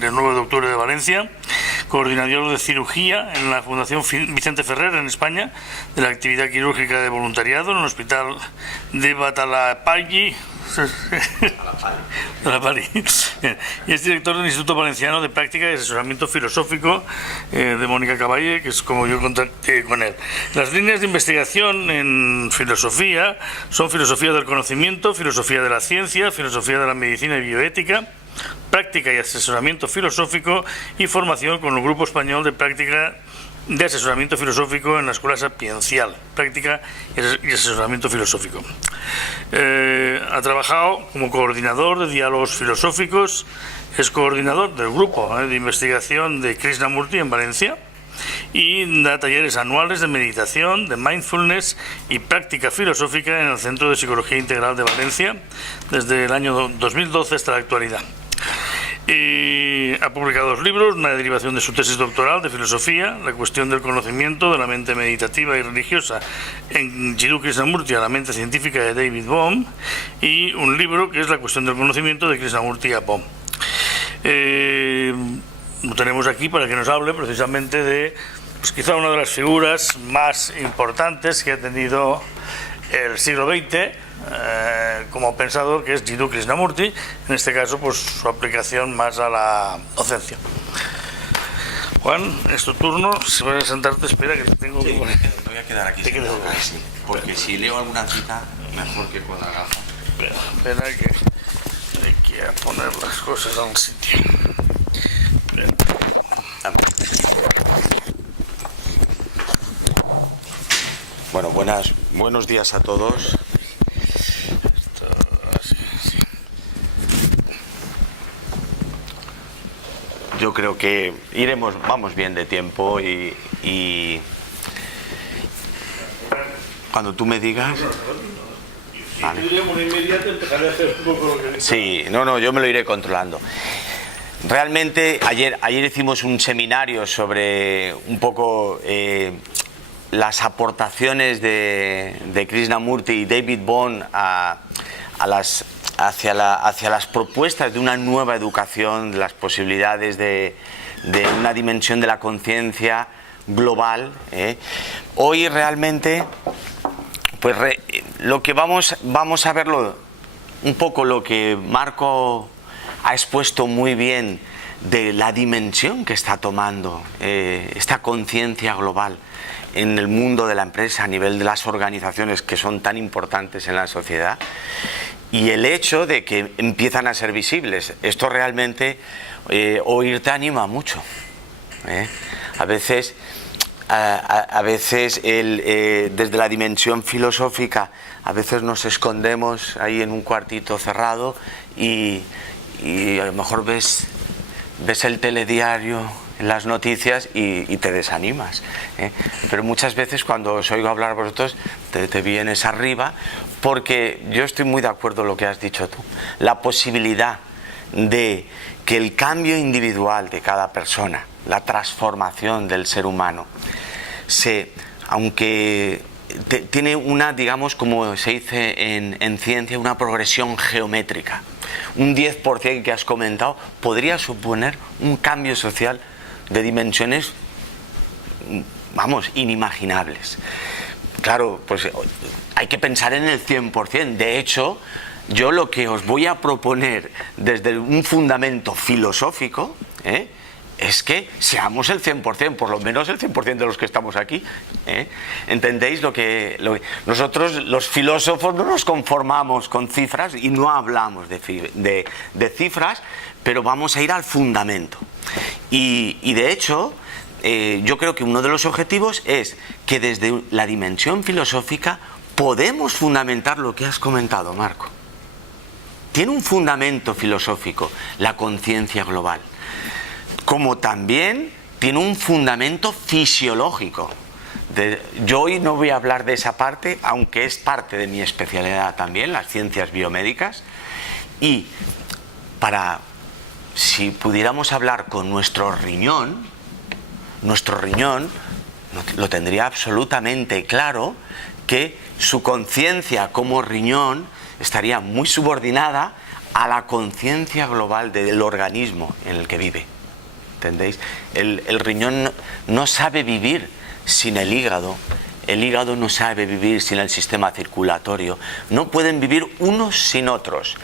del 9 de octubre de Valencia, coordinador de cirugía en la Fundación Vicente Ferrer en España, de la actividad quirúrgica de voluntariado en el Hospital de Batalapalli, y es director del Instituto Valenciano de Práctica y Asesoramiento Filosófico de Mónica Caballé, que es como yo contacté con él. Las líneas de investigación en filosofía son filosofía del conocimiento, filosofía de la ciencia, filosofía de la medicina y bioética, práctica y asesoramiento filosófico y formación con el Grupo Español de Práctica de Asesoramiento Filosófico en la Escuela Sapiencial, práctica y asesoramiento filosófico. Ha trabajado como coordinador de diálogos filosóficos, es coordinador del grupo de investigación de Krishnamurti en Valencia y da talleres anuales de meditación, de mindfulness y práctica filosófica en el Centro de Psicología Integral de Valencia desde el año 2012 hasta la actualidad. Y ha publicado 2 libros, una derivación de su tesis doctoral de filosofía, La cuestión del conocimiento de la mente meditativa y religiosa en Jiddu Krishnamurti a la mente científica de David Bohm, y un libro que es La cuestión del conocimiento de Krishnamurti a Bohm. Lo tenemos aquí para que nos hable precisamente de, pues, quizá una de las figuras más importantes que ha tenido el siglo XX como pensador, que es Jiddu Krishnamurti, en este caso pues su aplicación más a la docencia. Juan, es tu turno. Si vas a sentarte, espera que te tengo que... Sí, me voy a quedar aquí sentado, sí, porque si leo alguna cita, mejor que con la gafa. Espera que hay que poner las cosas a un sitio. Bien. Bueno, buenos días a todos. Yo creo que vamos bien de tiempo y cuando tú me digas... Vale. Sí, no, yo me lo iré controlando. Realmente ayer hicimos un seminario sobre un poco las aportaciones de Krishnamurti y David Bohm hacia las propuestas de una nueva educación, de las posibilidades de una dimensión de la conciencia global. Hoy realmente, pues lo que vamos a verlo un poco, lo que Marco ha expuesto muy bien de la dimensión que está tomando esta conciencia global en el mundo de la empresa, a nivel de las organizaciones que son tan importantes en la sociedad. Y el hecho de que empiezan a ser visibles, esto realmente oírte anima mucho. A veces desde la dimensión filosófica, a veces nos escondemos ahí en un cuartito cerrado y a lo mejor ves el telediario, las noticias y te desanimas. Pero muchas veces cuando os oigo hablar a vosotros te vienes arriba, porque yo estoy muy de acuerdo en lo que has dicho tú. La posibilidad de que el cambio individual de cada persona, la transformación del ser humano, aunque tiene una, digamos, como se dice en ciencia, una progresión geométrica. Un 10% que has comentado podría suponer un cambio social de dimensiones, vamos, inimaginables. Claro, pues hay que pensar en el 100%. De hecho, yo lo que os voy a proponer desde un fundamento filosófico es que seamos el 100%, por lo menos el 100% de los que estamos aquí. ¿Entendéis lo que nosotros, los filósofos, no nos conformamos con cifras y no hablamos de cifras, pero vamos a ir al fundamento. Y de hecho, yo creo que uno de los objetivos es que desde la dimensión filosófica podemos fundamentar lo que has comentado, Marco. Tiene un fundamento filosófico la conciencia global, como también tiene un fundamento fisiológico. Yo hoy no voy a hablar de esa parte, aunque es parte de mi especialidad también, las ciencias biomédicas. Y si pudiéramos hablar con nuestro riñón lo tendría absolutamente claro, que su conciencia como riñón estaría muy subordinada a la conciencia global del organismo en el que vive. ¿Entendéis? El riñón no sabe vivir sin el hígado no sabe vivir sin el sistema circulatorio, no pueden vivir unos sin otros.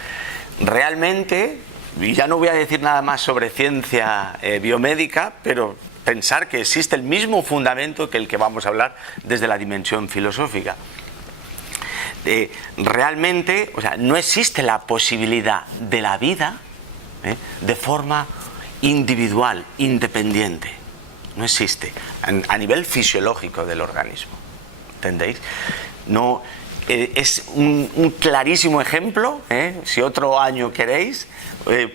Realmente, y ya no voy a decir nada más sobre ciencia biomédica, pero pensar que existe el mismo fundamento que el que vamos a hablar desde la dimensión filosófica. Realmente, o sea, no existe la posibilidad de la vida de forma individual, independiente. No existe a nivel fisiológico del organismo. ¿Entendéis? No, es un clarísimo ejemplo, si otro año queréis,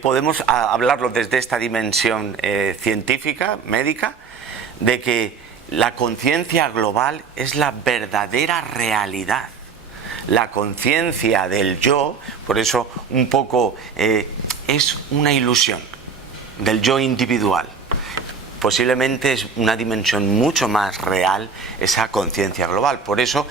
podemos hablarlo desde esta dimensión científica, médica, de que la conciencia global es la verdadera realidad. La conciencia del yo, por eso un poco es una ilusión del yo individual. Posiblemente es una dimensión mucho más real esa conciencia global. Por eso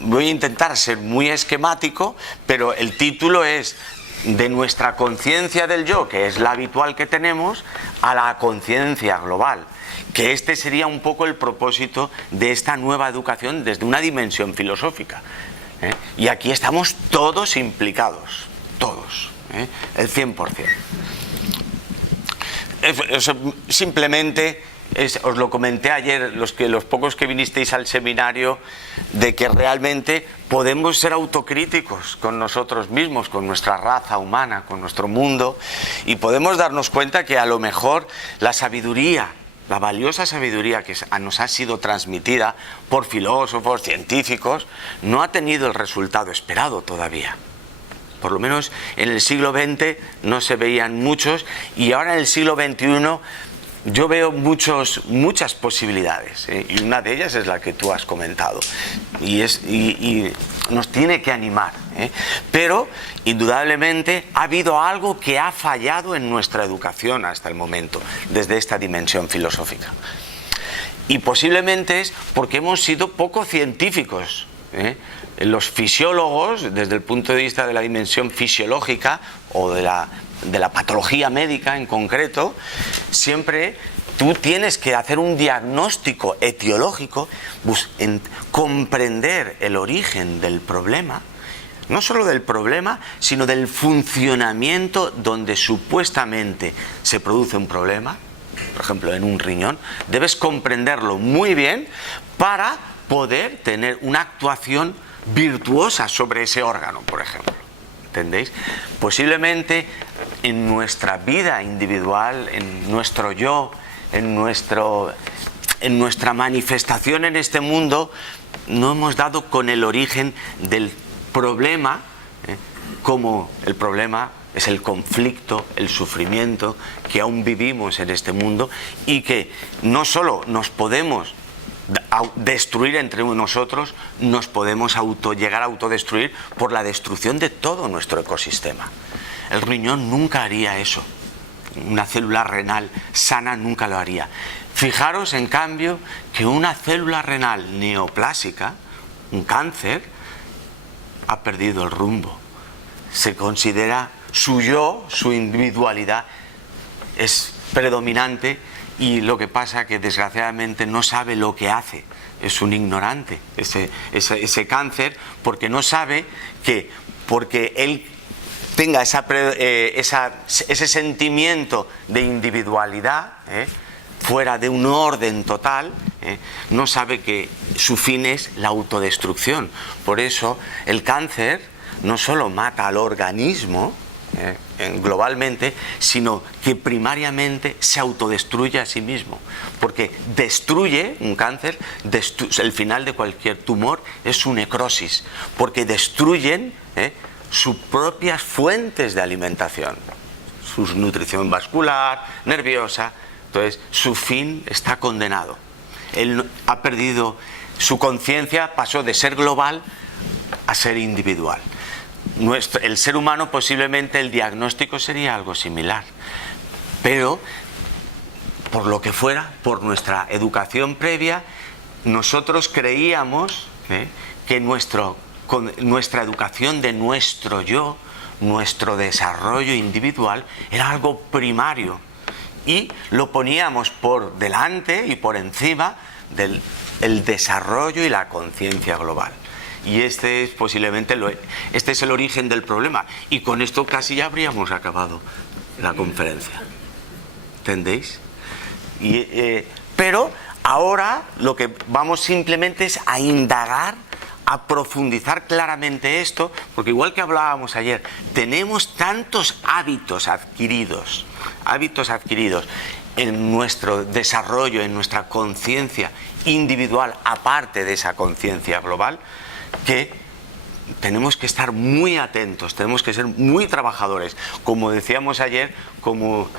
voy a intentar ser muy esquemático, pero el título es de nuestra conciencia del yo, que es la habitual que tenemos, a la conciencia global. Que este sería un poco el propósito de esta nueva educación desde una dimensión filosófica. Y aquí estamos todos implicados, todos, el 100%. Simplemente os lo comenté ayer, los pocos que vinisteis al seminario, de que realmente podemos ser autocríticos con nosotros mismos, con nuestra raza humana, con nuestro mundo, y podemos darnos cuenta que a lo mejor la sabiduría, la valiosa sabiduría que nos ha sido transmitida por filósofos, científicos, no ha tenido el resultado esperado todavía. Por lo menos en el siglo XX no se veían muchos, y ahora en el siglo XXI yo veo muchas posibilidades, y una de ellas es la que tú has comentado, y nos tiene que animar, pero indudablemente ha habido algo que ha fallado en nuestra educación hasta el momento, desde esta dimensión filosófica, y posiblemente es porque hemos sido poco científicos. Los fisiólogos, desde el punto de vista de la dimensión fisiológica o de la patología médica en concreto, siempre tú tienes que hacer un diagnóstico etiológico, comprender el origen del problema, no solo del problema, sino del funcionamiento donde supuestamente se produce un problema. Por ejemplo, en un riñón, debes comprenderlo muy bien para poder tener una actuación virtuosa sobre ese órgano, por ejemplo. ¿Entendéis? Posiblemente en nuestra vida individual, en nuestro yo, en nuestra manifestación en este mundo, no hemos dado con el origen del problema, como el problema es el conflicto, el sufrimiento que aún vivimos en este mundo, y que no solo nos podemos destruir entre nosotros, nos podemos llegar a autodestruir por la destrucción de todo nuestro ecosistema. El riñón nunca haría eso. Una célula renal sana nunca lo haría. Fijaros, en cambio, que una célula renal neoplásica, un cáncer, ha perdido el rumbo. Se considera su yo, su individualidad es predominante, y lo que pasa que desgraciadamente no sabe lo que hace. Es un ignorante ese cáncer, porque no sabe que porque él tenga ese sentimiento de individualidad, fuera de un orden total, no sabe que su fin es la autodestrucción. Por eso el cáncer no solo mata al organismo globalmente, sino que primariamente se autodestruye a sí mismo, porque destruye un cáncer, el final de cualquier tumor es su necrosis, porque destruyen sus propias fuentes de alimentación, su nutrición vascular, nerviosa. Entonces su fin está condenado. Él ha perdido su conciencia, pasó de ser global a ser individual. El ser humano, posiblemente el diagnóstico sería algo similar, pero por lo que fuera, por nuestra educación previa, nosotros creíamos que nuestra educación de nuestro yo nuestro desarrollo individual era algo primario y lo poníamos por delante y por encima del desarrollo y la conciencia global. Y este es posiblemente este es el origen del problema. Y con esto casi ya habríamos acabado la conferencia. ¿Entendéis? Pero ahora lo que vamos simplemente es a indagar, a profundizar claramente esto, porque igual que hablábamos ayer, tenemos tantos hábitos adquiridos en nuestro desarrollo, en nuestra conciencia individual, aparte de esa conciencia global, que tenemos que estar muy atentos, tenemos que ser muy trabajadores. Como decíamos ayer, como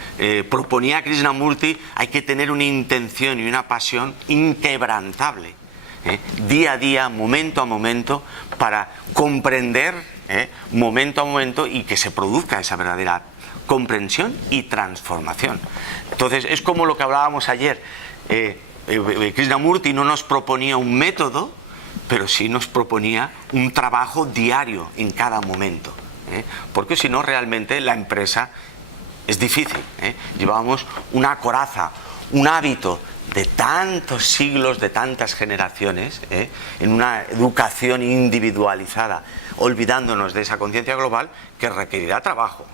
proponía Krishnamurti, hay que tener una intención y una pasión inquebrantable, día a día, momento a momento, para comprender momento a momento y que se produzca esa verdadera comprensión y transformación. Entonces, es como lo que hablábamos ayer. Krishnamurti no nos proponía un método, pero sí nos proponía un trabajo diario en cada momento, porque si no realmente la empresa es difícil. Llevamos una coraza, un hábito de tantos siglos, de tantas generaciones, en una educación individualizada, olvidándonos de esa conciencia global que requerirá trabajo,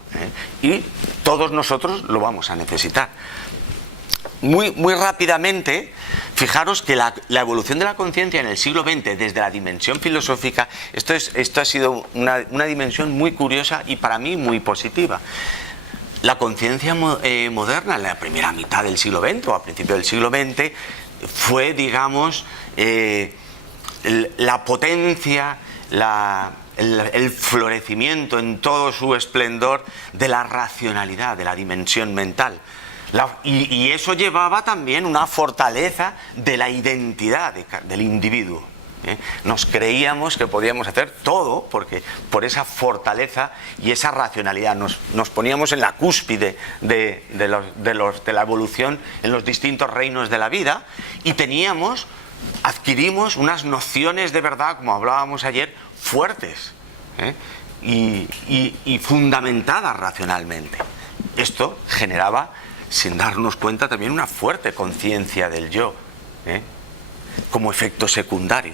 y todos nosotros lo vamos a necesitar. Muy rápidamente, fijaros que la evolución de la conciencia en el siglo XX desde la dimensión filosófica, esto ha sido una dimensión muy curiosa y para mí muy positiva. La conciencia moderna en la primera mitad del siglo XX o a principios del siglo XX fue, digamos, la potencia, el florecimiento en todo su esplendor de la racionalidad, de la dimensión mental. Y eso llevaba también una fortaleza de la identidad del individuo. Nos creíamos que podíamos hacer todo porque por esa fortaleza y esa racionalidad nos poníamos en la cúspide de la evolución en los distintos reinos de la vida y adquirimos unas nociones de verdad, como hablábamos ayer, fuertes y fundamentadas racionalmente. Esto generaba, sin darnos cuenta, también una fuerte conciencia del yo, como efecto secundario.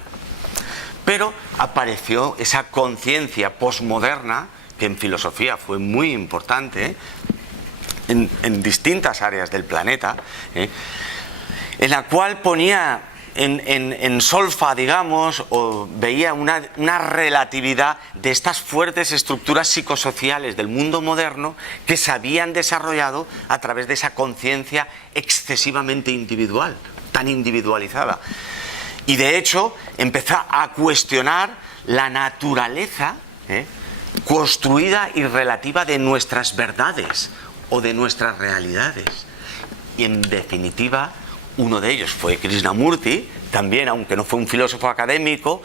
Pero apareció esa conciencia posmoderna, que en filosofía fue muy importante, en distintas áreas del planeta, en la cual ponía en solfa, digamos, o veía una relatividad de estas fuertes estructuras psicosociales del mundo moderno que se habían desarrollado a través de esa conciencia excesivamente individual, tan individualizada. Y de hecho empezó a cuestionar la naturaleza construida y relativa de nuestras verdades o de nuestras realidades. Y en definitiva, uno de ellos fue Krishnamurti, también, aunque no fue un filósofo académico,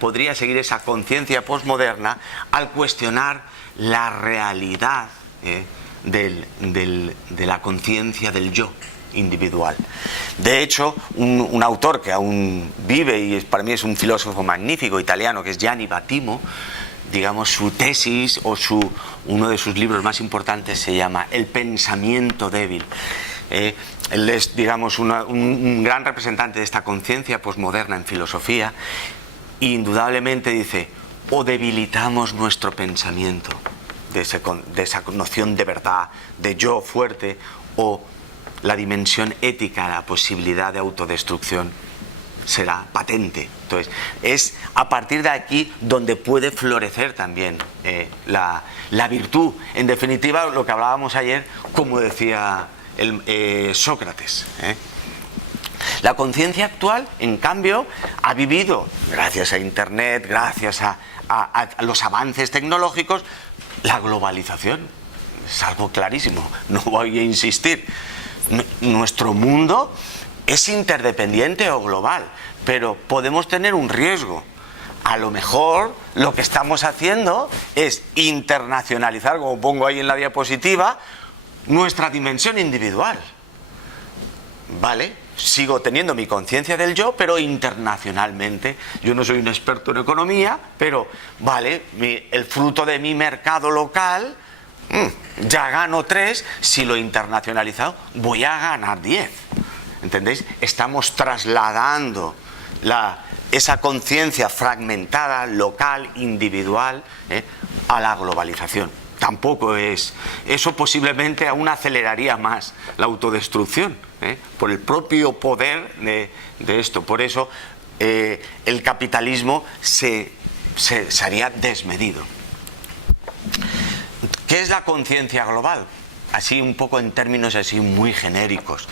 podría seguir esa conciencia posmoderna al cuestionar la realidad de la conciencia del yo individual. De hecho, un autor que aún vive y para mí es un filósofo magnífico italiano, que es Gianni Vattimo, digamos, su tesis o uno de sus libros más importantes se llama El pensamiento débil. Él es, digamos, un gran representante de esta conciencia posmoderna en filosofía e indudablemente dice: o debilitamos nuestro pensamiento de esa noción de verdad, de yo fuerte, o la dimensión ética, la posibilidad de autodestrucción será patente. Entonces, es a partir de aquí donde puede florecer también la virtud. En definitiva, lo que hablábamos ayer, como decía Sócrates. La conciencia actual, en cambio, ha vivido, gracias a Internet, gracias a los avances tecnológicos, la globalización. Es algo clarísimo, no voy a insistir. Nuestro mundo es interdependiente o global, pero podemos tener un riesgo. A lo mejor lo que estamos haciendo es internacionalizar, como pongo ahí en la diapositiva, nuestra dimensión individual. ¿Vale? sigo teniendo mi conciencia del yo, pero internacionalmente. Yo no soy un experto en economía, pero vale, el fruto de mi mercado local, ya gano 3, si lo he internacionalizado voy a ganar 10. ¿Entendéis? Estamos trasladando esa conciencia fragmentada, local, individual, a la globalización. Tampoco es... Eso posiblemente aún aceleraría más la autodestrucción, por el propio poder de esto. Por eso el capitalismo se haría desmedido. ¿Qué es la conciencia global? Así un poco en términos así muy genéricos.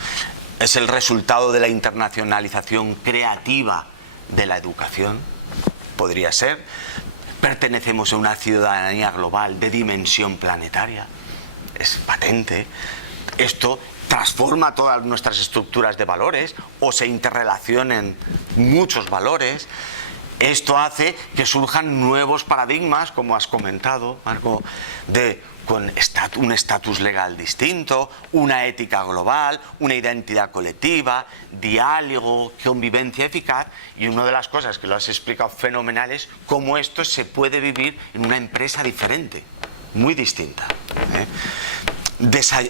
Es el resultado de la internacionalización creativa de la educación, podría ser. Pertenecemos a una ciudadanía global de dimensión planetaria, es patente. Esto transforma todas nuestras estructuras de valores o se interrelacionen muchos valores. Esto hace que surjan nuevos paradigmas, como has comentado, Marco, con un estatus legal distinto, una ética global, una identidad colectiva, diálogo, convivencia eficaz. Y una de las cosas que lo has explicado fenomenal es cómo esto se puede vivir en una empresa diferente, muy distinta.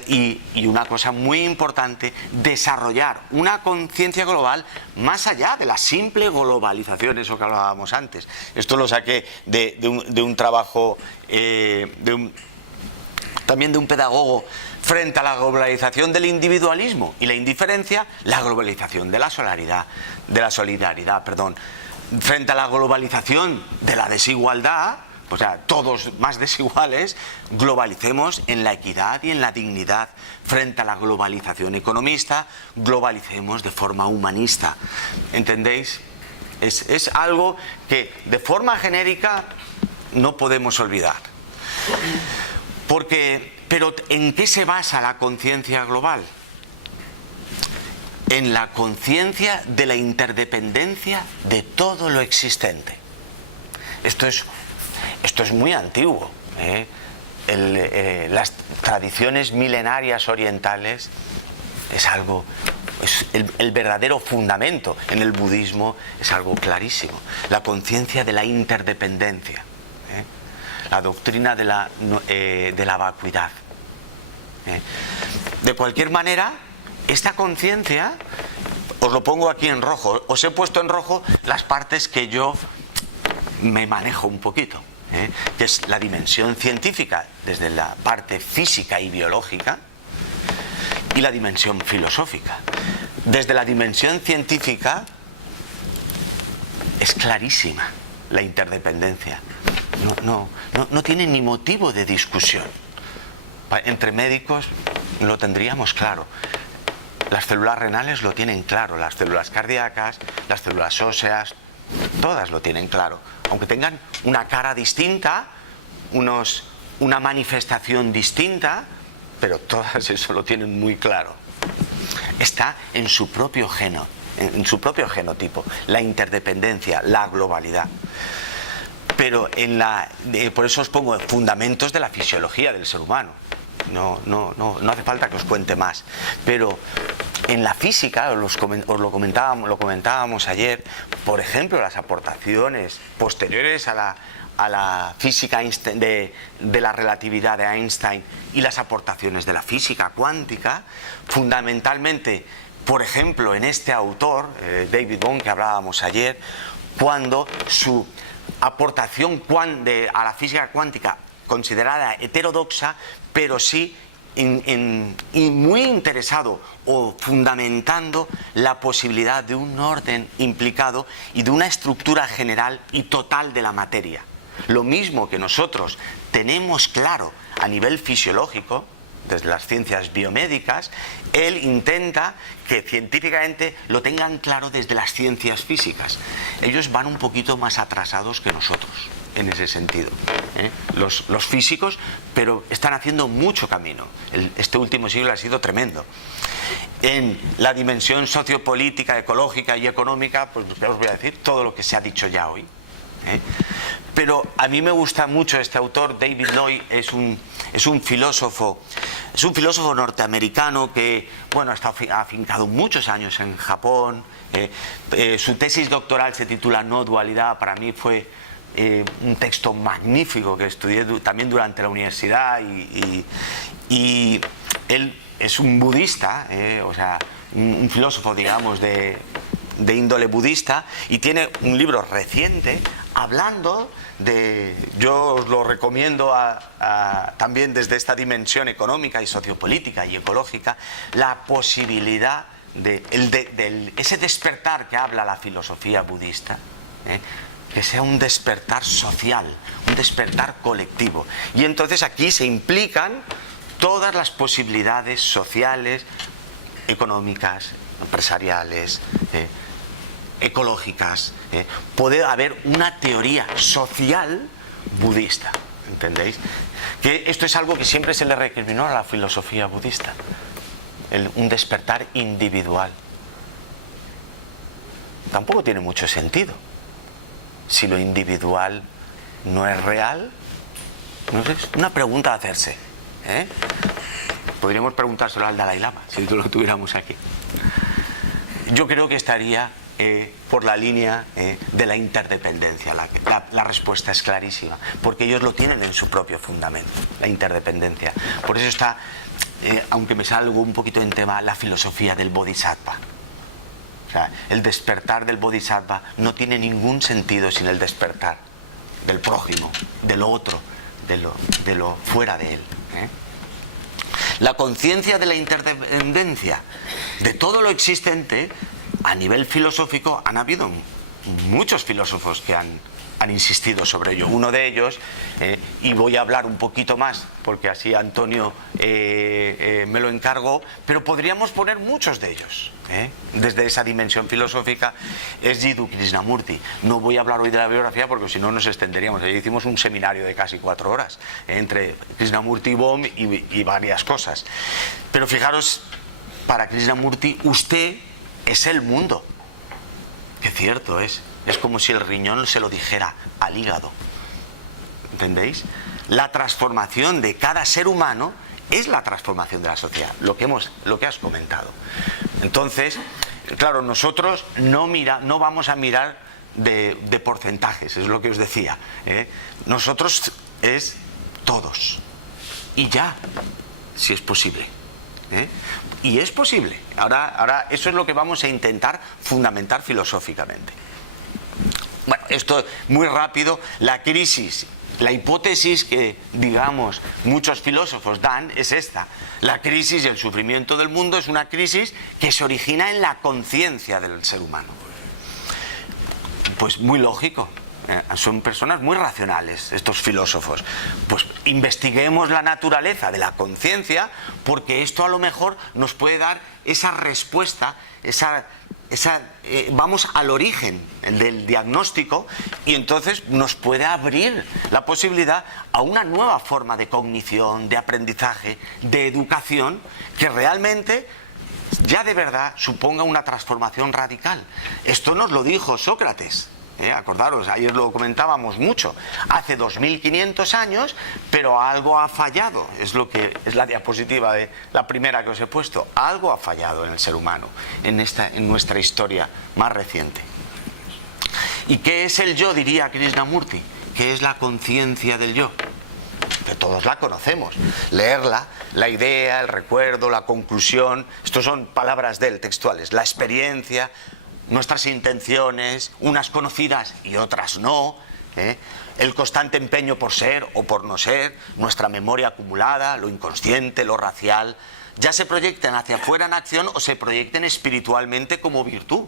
Y una cosa muy importante, desarrollar una conciencia global más allá de la simple globalización, eso que hablábamos antes. Esto lo saqué de un trabajo, también de un pedagogo, frente a la globalización del individualismo y la indiferencia, la globalización de la solidaridad, frente a la globalización de la desigualdad, o sea, todos más desiguales, globalicemos en la equidad y en la dignidad. Frente a la globalización economista, globalicemos de forma humanista. ¿Entendéis? Es algo que de forma genérica no podemos olvidar. Pero ¿en qué se basa la conciencia global? En la conciencia de la interdependencia de todo lo existente. Esto es muy antiguo. Las tradiciones milenarias orientales es el verdadero fundamento. En el budismo es algo clarísimo. La conciencia de la interdependencia. La doctrina de la vacuidad. De cualquier manera, esta conciencia, os lo pongo aquí en rojo, os he puesto en rojo las partes que yo me manejo un poquito, que es la dimensión científica desde la parte física y biológica y la dimensión filosófica. Desde la dimensión científica es clarísima la interdependencia. No tiene ni motivo de discusión. Entre médicos lo tendríamos claro. Las células renales lo tienen claro, las células cardíacas, las células óseas, todas lo tienen claro. Aunque tengan una cara distinta, una manifestación distinta, pero todas eso lo tienen muy claro. Está en su propio genotipo, la interdependencia, la globalidad. Pero por eso os pongo fundamentos de la fisiología del ser humano. No hace falta que os cuente más. Pero en la física, os lo comentábamos ayer, por ejemplo, las aportaciones posteriores a la física de la relatividad de Einstein y las aportaciones de la física cuántica, fundamentalmente, por ejemplo, en este autor, David Bohm, que hablábamos ayer, cuando su aportación a la física cuántica considerada heterodoxa, pero sí y muy interesado o fundamentando la posibilidad de un orden implicado y de una estructura general y total de la materia. Lo mismo que nosotros tenemos claro a nivel fisiológico, desde las ciencias biomédicas, él intenta que científicamente lo tengan claro desde las ciencias físicas. Ellos van un poquito más atrasados que nosotros en ese sentido, los físicos, pero están haciendo mucho camino. Este último siglo ha sido tremendo. En la dimensión sociopolítica, ecológica y económica, pues ya os voy a decir todo lo que se ha dicho ya hoy. Pero a mí me gusta mucho este autor, David Noy, es un filósofo Es un filósofo norteamericano que, bueno, ha estado afincado muchos años en Japón. Su tesis doctoral se titula No dualidad. Para mí fue un texto magnífico que estudié también durante la universidad. Y él es un budista, o sea, un filósofo, digamos, de índole budista, y tiene un libro reciente hablando de, yo os lo recomiendo también desde esta dimensión económica y sociopolítica y ecológica, la posibilidad de ese despertar que habla la filosofía budista, que sea un despertar social, un despertar colectivo. Y entonces aquí se implican todas las posibilidades sociales, económicas, empresariales, ecológicas. Puede haber una teoría social budista, ¿entendéis? Que esto es algo que siempre se le recriminó a la filosofía budista, un despertar individual. Tampoco tiene mucho sentido. Si lo individual no es real, no sé, es una pregunta a hacerse, Podríamos preguntárselo al Dalai Lama, si lo tuviéramos aquí. Yo creo que estaría por la línea de la interdependencia. La respuesta es clarísima, porque ellos lo tienen en su propio fundamento, la interdependencia. Por eso está, aunque me salgo un poquito en tema, la filosofía del bodhisattva. O sea, el despertar del bodhisattva no tiene ningún sentido sin el despertar del prójimo, de lo otro, de lo fuera de él. La conciencia de la interdependencia de todo lo existente, a nivel filosófico, han habido muchos filósofos que han insistido sobre ello. Uno de ellos, y voy a hablar un poquito más, porque así Antonio me lo encargó, pero podríamos poner muchos de ellos, desde esa dimensión filosófica, es Jiddu Krishnamurti. No voy a hablar hoy de la biografía porque si no nos extenderíamos. Ayer hicimos un seminario de casi 4 horas, entre Krishnamurti y Bohm y varias cosas. Pero fijaros, para Krishnamurti, usted es el mundo. Que cierto es. Es como si el riñón se lo dijera al hígado. ¿Entendéis? La transformación de cada ser humano es la transformación de la sociedad, lo que has comentado. Entonces, claro, nosotros no vamos a mirar de porcentajes, es lo que os decía. Nosotros es todos. Y ya, si es posible. Y es posible. Ahora eso es lo que vamos a intentar fundamentar filosóficamente. Bueno, esto muy rápido. La crisis, la hipótesis que, digamos, muchos filósofos dan es esta. La crisis y el sufrimiento del mundo es una crisis que se origina en la conciencia del ser humano. Pues muy lógico. Son personas muy racionales estos filósofos. Pues investiguemos la naturaleza de la conciencia, porque esto a lo mejor nos puede dar esa respuesta, vamos al origen del diagnóstico, y entonces nos puede abrir la posibilidad a una nueva forma de cognición, de aprendizaje, de educación, que realmente ya de verdad suponga una transformación radical. Esto nos lo dijo Sócrates. Acordaros, ayer lo comentábamos mucho, hace 2500 años, pero algo ha fallado. Es lo que es la diapositiva de la primera que os he puesto. Algo ha fallado en el ser humano, en nuestra historia más reciente. ¿Y qué es el yo? Diría Krishnamurti. ¿Qué es la conciencia del yo? Que todos la conocemos. Leerla, la idea, el recuerdo, la conclusión. Estos son palabras de él, textuales. La experiencia, nuestras intenciones, unas conocidas y otras no, el constante empeño por ser o por no ser, nuestra memoria acumulada, lo inconsciente, lo racial, ya se proyecten hacia afuera en acción o se proyecten espiritualmente como virtud.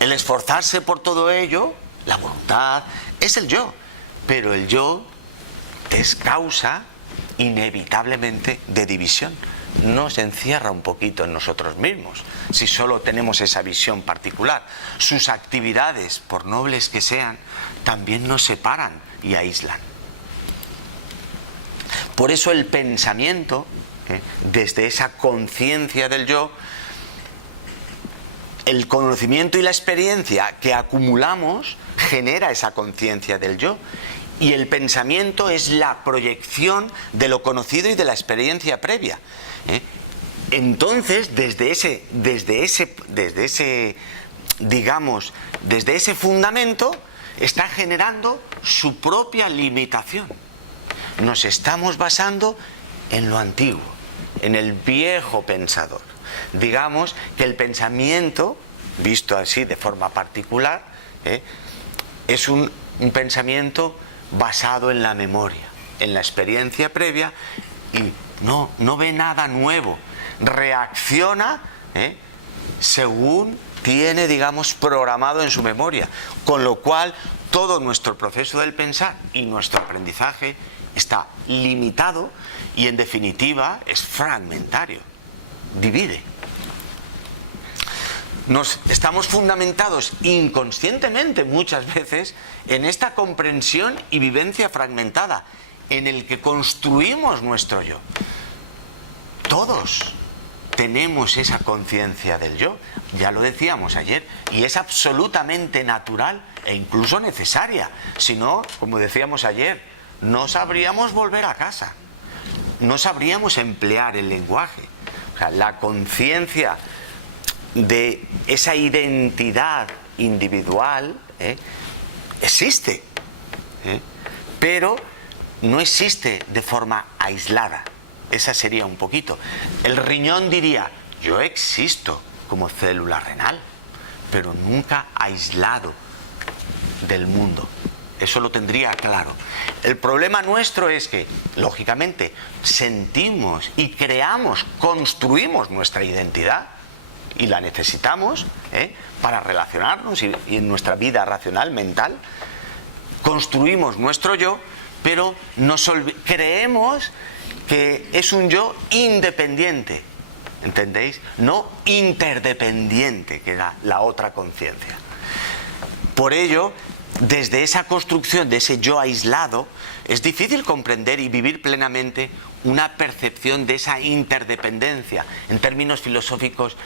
El esforzarse por todo ello, la voluntad, es el yo, pero el yo es causa inevitablemente de división. Nos encierra un poquito en nosotros mismos, si solo tenemos esa visión particular. Sus actividades, por nobles que sean, también nos separan y aíslan. Por eso el pensamiento, desde esa conciencia del yo, el conocimiento y la experiencia que acumulamos genera esa conciencia del yo. Y el pensamiento es la proyección de lo conocido y de la experiencia previa. Entonces, desde ese fundamento, está generando su propia limitación. Nos estamos basando en lo antiguo, en el viejo pensador. Digamos que el pensamiento, visto así de forma particular, es un pensamiento basado en la memoria, en la experiencia previa, y no ve nada nuevo, reacciona según tiene, digamos, programado en su memoria, con lo cual todo nuestro proceso del pensar y nuestro aprendizaje está limitado y, en definitiva, es fragmentario, divide. Estamos fundamentados inconscientemente muchas veces en esta comprensión y vivencia fragmentada, en el que construimos nuestro yo. Todos tenemos esa conciencia del yo, ya lo decíamos ayer, y es absolutamente natural e incluso necesaria. Si no, como decíamos ayer, no sabríamos volver a casa, no sabríamos emplear el lenguaje. O sea, la conciencia de esa identidad individual existe, pero no existe de forma aislada. Esa sería un poquito. El riñón diría: yo existo como célula renal, pero nunca aislado del mundo. Eso lo tendría claro. El problema nuestro es que, lógicamente, sentimos y creamos, construimos nuestra identidad, y la necesitamos para relacionarnos y en nuestra vida racional, mental. Construimos nuestro yo, pero creemos que es un yo independiente, ¿entendéis? No interdependiente, que era la otra conciencia. Por ello, desde esa construcción de ese yo aislado, es difícil comprender y vivir plenamente una percepción de esa interdependencia. En términos filosóficos,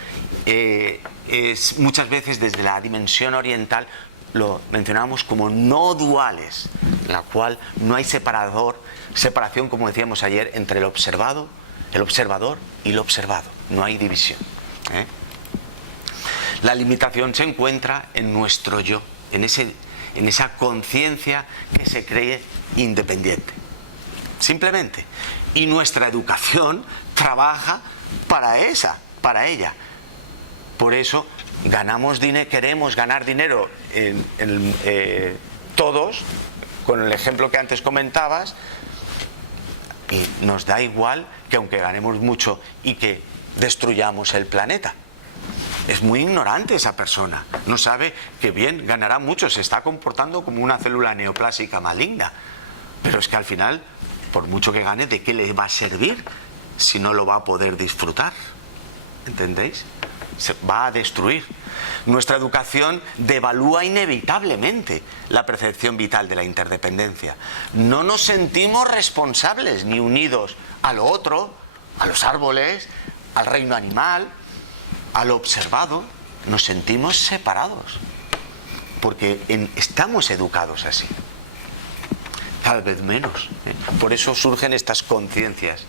es muchas veces desde la dimensión oriental lo mencionamos como no duales, en la cual no hay separación, como decíamos ayer, entre el observador y lo observado. No hay división. La limitación se encuentra en nuestro yo, en esa conciencia que se cree independiente. Simplemente. Y nuestra educación trabaja para ella. Por eso queremos ganar dinero todos, con el ejemplo que antes comentabas, y nos da igual que aunque ganemos mucho y que destruyamos el planeta. Es muy ignorante esa persona, no sabe que bien, ganará mucho, se está comportando como una célula neoplásica maligna, pero es que al final, por mucho que gane, ¿de qué le va a servir si no lo va a poder disfrutar? ¿Entendéis? Se va a destruir. Nuestra educación devalúa inevitablemente la percepción vital de la interdependencia. No nos sentimos responsables ni unidos a lo otro, a los árboles, al reino animal, a lo observado. Nos sentimos separados porque estamos educados así. Cada vez menos. Por eso surgen estas conciencias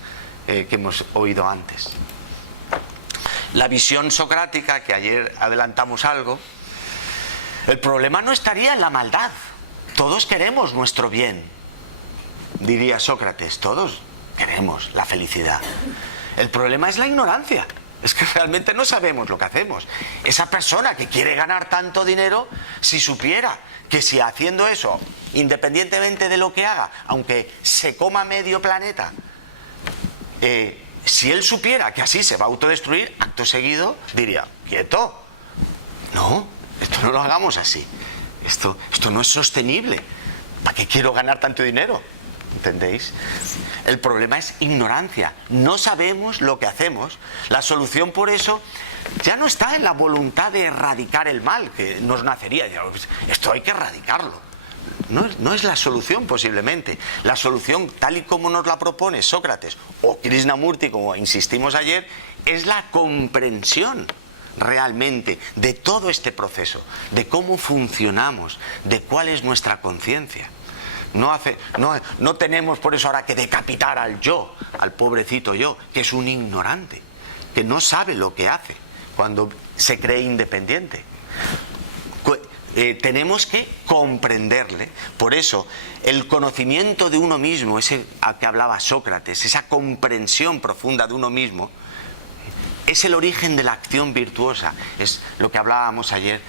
que hemos oído antes. La visión socrática, que ayer adelantamos algo, el problema no estaría en la maldad. Todos queremos nuestro bien, diría Sócrates, todos queremos la felicidad. El problema es la ignorancia, es que realmente no sabemos lo que hacemos. Esa persona que quiere ganar tanto dinero, si supiera que si haciendo eso, independientemente de lo que haga, aunque se coma medio planeta, si él supiera que así se va a autodestruir, acto seguido diría: quieto, no, esto no lo hagamos así, esto no es sostenible, ¿para qué quiero ganar tanto dinero? ¿Entendéis? El problema es ignorancia, no sabemos lo que hacemos. La solución, por eso, ya no está en la voluntad de erradicar el mal que nos nacería. Esto hay que erradicarlo. No es la solución, posiblemente. La solución, tal y como nos la propone Sócrates o Krishnamurti, como insistimos ayer, es la comprensión realmente de todo este proceso, de cómo funcionamos, de cuál es nuestra conciencia. No tenemos por eso ahora que decapitar al yo, al pobrecito yo, que es un ignorante, que no sabe lo que hace cuando se cree independiente. Tenemos que comprenderle. Por eso, el conocimiento de uno mismo, ese al que hablaba Sócrates, esa comprensión profunda de uno mismo, es el origen de la acción virtuosa. Es lo que hablábamos ayer,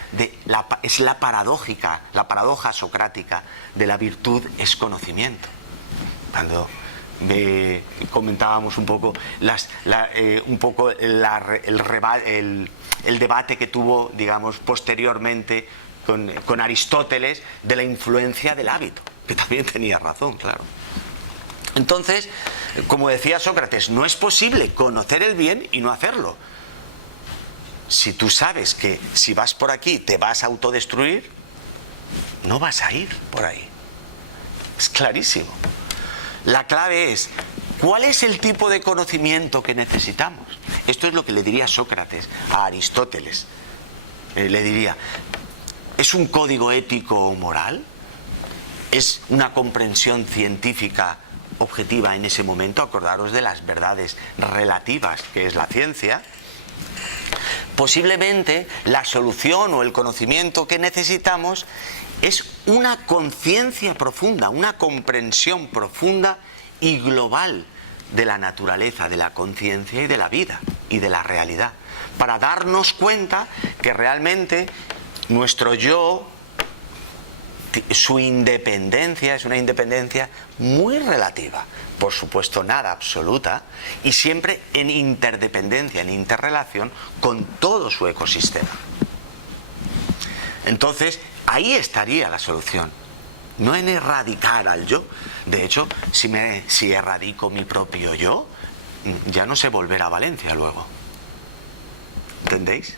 es la paradoja socrática de la virtud es conocimiento. Cuando comentábamos un poco el debate que tuvo, digamos, posteriormente con Aristóteles de la influencia del hábito, que también tenía razón, claro. Entonces, como decía Sócrates, no es posible conocer el bien y no hacerlo. Si tú sabes que si vas por aquí te vas a autodestruir, no vas a ir por ahí. Es clarísimo. La clave es, ¿cuál es el tipo de conocimiento que necesitamos? Esto es lo que le diría Sócrates a Aristóteles. Le diría, ¿es un código ético o moral? ¿Es una comprensión científica objetiva en ese momento? Acordaros de las verdades relativas, que es la ciencia. Posiblemente la solución o el conocimiento que necesitamos es una conciencia profunda, una comprensión profunda y global de la naturaleza, de la conciencia y de la vida y de la realidad, para darnos cuenta que realmente nuestro yo, su independencia es una independencia muy relativa, por supuesto nada absoluta, y siempre en interdependencia, en interrelación con todo su ecosistema. Entonces, ahí estaría la solución, no en erradicar al yo. De hecho, si erradico mi propio yo, ya no sé volver a Valencia luego. ¿Entendéis?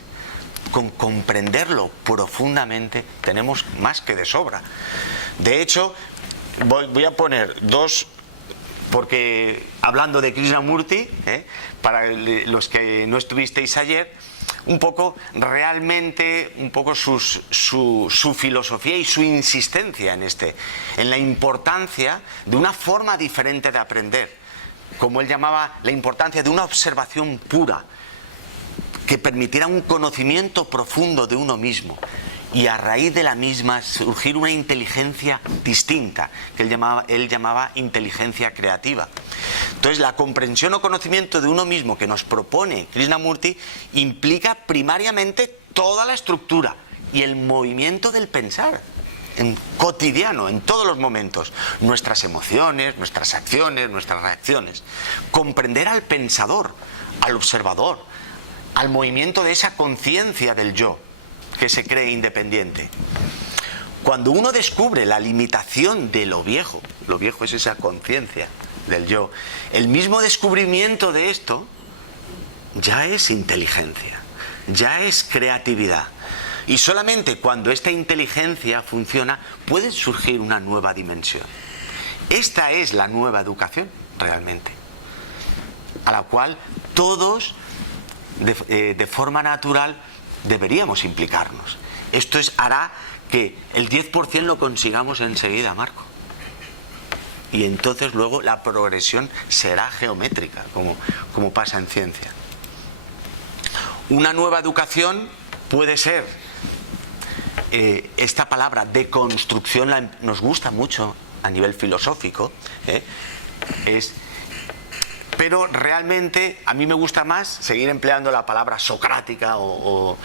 Con comprenderlo profundamente tenemos más que de sobra. De hecho, voy a poner dos, porque hablando de Krishnamurti, para los que no estuvisteis ayer, un poco realmente, un poco su filosofía y su insistencia en la importancia de una forma diferente de aprender, como él llamaba la importancia de una observación pura, que permitiera un conocimiento profundo de uno mismo y a raíz de la misma surgir una inteligencia distinta, que él llamaba inteligencia creativa. Entonces, la comprensión o conocimiento de uno mismo que nos propone Krishnamurti implica primariamente toda la estructura y el movimiento del pensar cotidiano, en todos los momentos, nuestras emociones, nuestras acciones, nuestras reacciones. Comprender al pensador, al observador, al movimiento de esa conciencia del yo que se cree independiente. Cuando uno descubre la limitación de lo viejo es esa conciencia del yo, el mismo descubrimiento de esto ya es inteligencia, ya es creatividad. Y solamente cuando esta inteligencia funciona puede surgir una nueva dimensión. Esta es la nueva educación realmente, a la cual todos de forma natural deberíamos implicarnos. Esto hará que el 10% lo consigamos enseguida, Marco. Y entonces luego la progresión será geométrica, como pasa en ciencia. Una nueva educación puede ser, esta palabra deconstrucción nos gusta mucho a nivel filosófico, pero realmente a mí me gusta más seguir empleando la palabra socrática o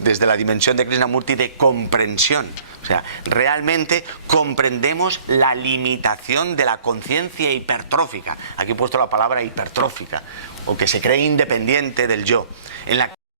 desde la dimensión de Krishnamurti de comprensión. O sea, realmente comprendemos la limitación de la conciencia hipertrófica. Aquí he puesto la palabra hipertrófica, o que se cree independiente del yo, en la